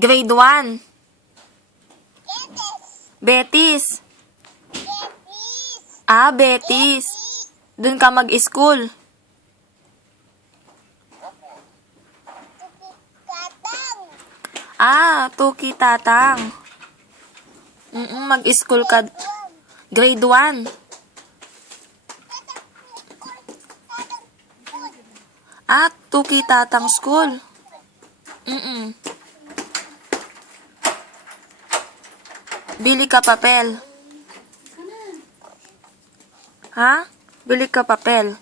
Grade 1. Betis. Ah, Betis. Doon ka mag-school. Ah, Tuki Tatang. Mag-school ka. Grade 1. Ah, Tuki Tatang School. Bili ka papel. Ha? Bili ka papel.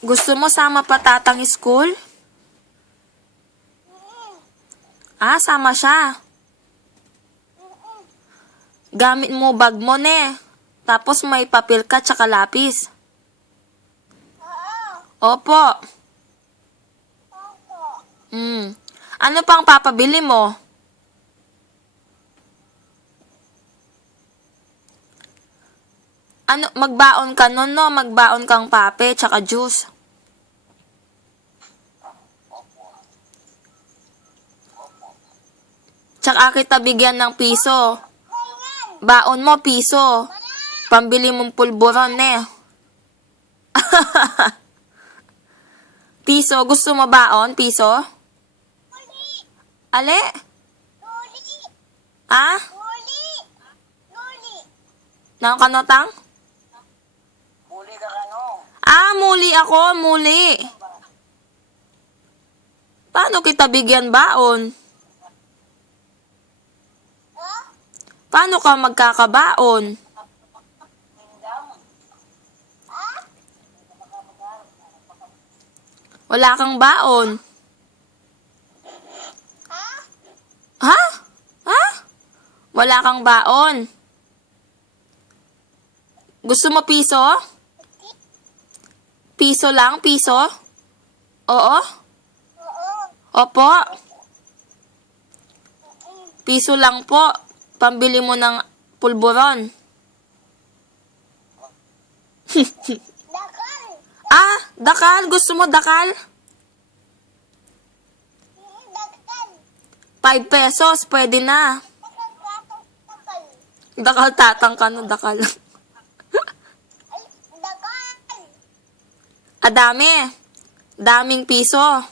Gusto mo sama pa tatang school? Ah, sama siya. Gamit mo bag mo ne. Tapos may papel ka tsaka lapis. Opo. Ano pang papabili mo? Ano, magbaon ka nun, no? Magbaon kang pape tsaka juice. Tsaka kita bigyan ng piso. Baon mo, piso. Pambili mong pulburon, eh. Piso, gusto mo baon, piso? Ale? Ah? Nang kanotang? Muli ka kano? Ah, muli ako, muli. Paano kita bigyan baon? Paano ka magkakabaon? Wala kang baon. Ha? Ha? Wala kang baon. Gusto mo piso? Piso lang, piso? Oo? Opo. Piso lang po. Pambili mo ng pulburon. Ah, dakal. Gusto mo dakal? 5 pesos. Pwede na. Dakal tatang ka no, dakal. Adami. Daming piso.